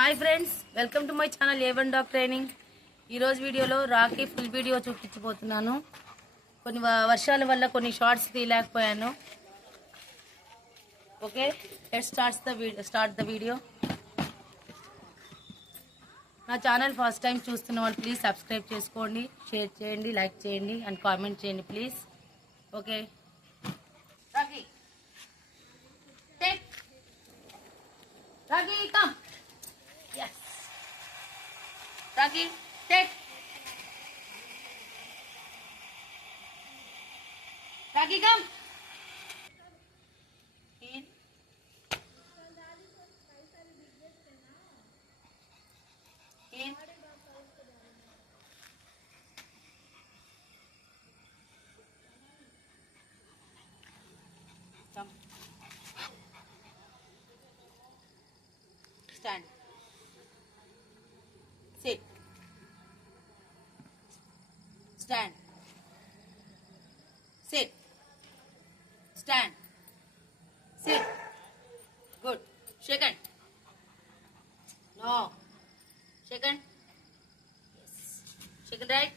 Hi friends, welcome to my channel A1 dog training. ఈరోజు వీడియోలో Rocky full video చూపించబోతున్నాను. కొన్ని వర్షాల వల్ల కొన్ని షార్ట్స్ తీయలేకపోయాను. Okay, let's start the video. నా ఛానల్ ఫస్ట్ టైం చూస్తున్న వాళ్ళు ప్లీజ్ సబ్స్క్రైబ్ చేసుకోండి, షేర్ చేయండి, లైక్ చేయండి అండ్ కామెంట్ చేయండి please. Okay, ragi take, ragi come. Yes. Ragi, take. Ragi, come. In. In. Come. Stand. Sit. Stand. Sit. Stand. Sit. Good. Shake hand. No. Shake hand. Yes. Shake hand right.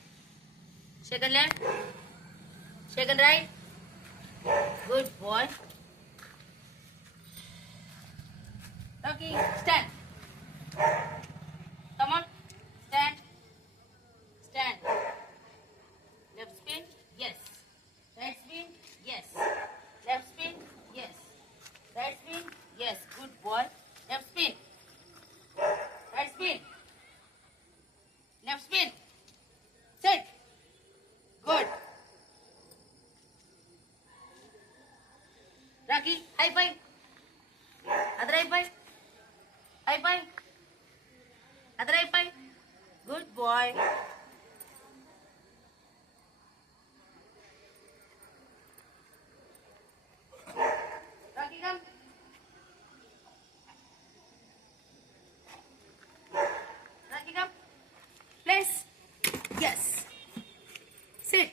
Shake hand left. Shake hand right. Good boy. Okay. Stand. Come on. Stand. Stand. Left spin. Yes. Right spin. Yes. Left spin. Yes. Right spin. Yes. Good boy. Left spin. Right spin. Left spin. Sit. Good. Rocky, high five. Other high five. High five. Other high five. Good boy. Rocky, come. Rocky, come. Place. Yes. Sit.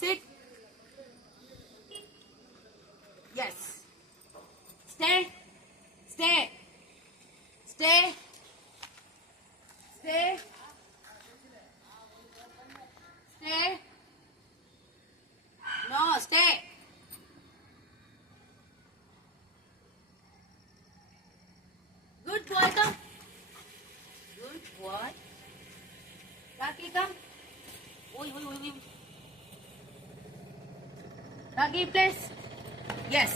Sit. Yes. Stay. Stay. Stay. Stay. Stay. No, stay. Good boy, come. Good boy. Rocky, come. Oi. Rocky, place. Yes.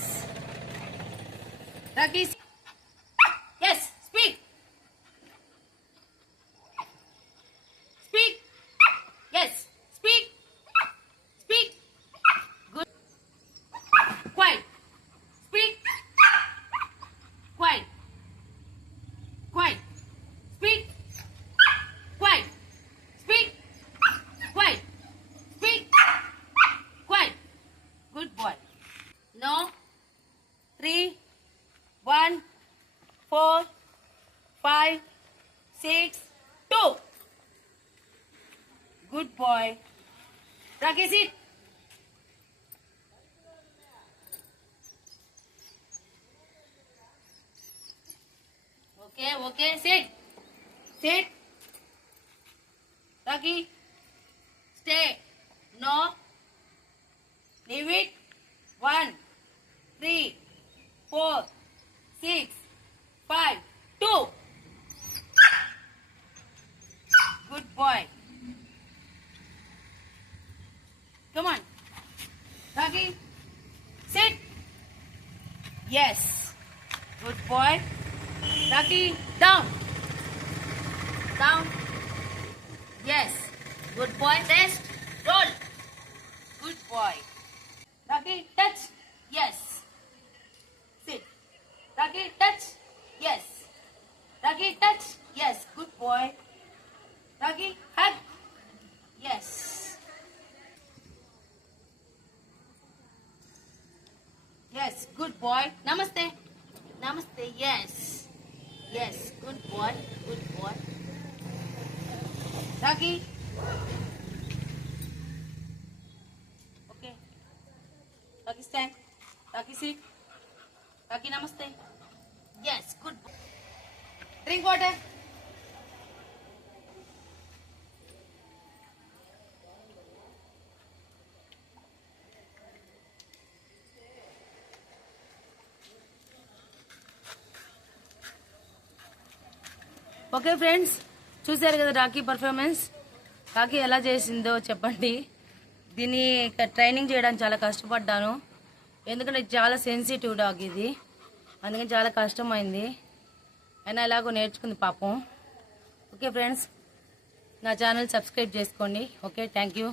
Rocky. Yes. Speak. Speak. Yes. Speak. Speak. Good. Quiet. Speak. Quiet. Quiet. Speak. Quiet. Speak. Quiet. Speak. Quiet. Good boy. No. 3, 1, 4, 5, 6, 2. Good boy. Rocky, sit. Okay, sit. Sit. Rocky, stay. No. Leave it. 1, 3, 4, 6, 5, 2. Good boy. Come on. Rocky, sit. Yes. Good boy. Rocky, down. Down. Yes. Good boy. Rest. Roll. Good boy. Rocky, touch. Yes. Sit. Rocky, touch. Yes. Rocky, touch. Yes. Good boy. Rocky, hug. Yes. Yes. Good boy. Namaste. Namaste. Yes. Yes. Good boy. Good boy. Rocky. Okay. Rocky, stand. Rocky, sit. Rocky, namaste. Yes good. Drink water. Okay friends, చూసారు కదా Rakhi performance. Rakhi ఎలా చేసిందో చెప్పండి. దీన్ని training చేయడానికి చాలా కష్టపడ్డాను, ఎందుకంటే చాలా సెన్సిటివ్ డాగ్ ఇది, అందుకని చాలా కష్టమైంది. అయినా ఎలాగో నేర్చుకుంది పాపం. ఓకే ఫ్రెండ్స్, నా ఛానల్ సబ్స్క్రైబ్ చేసుకోండి. Okay, thank you.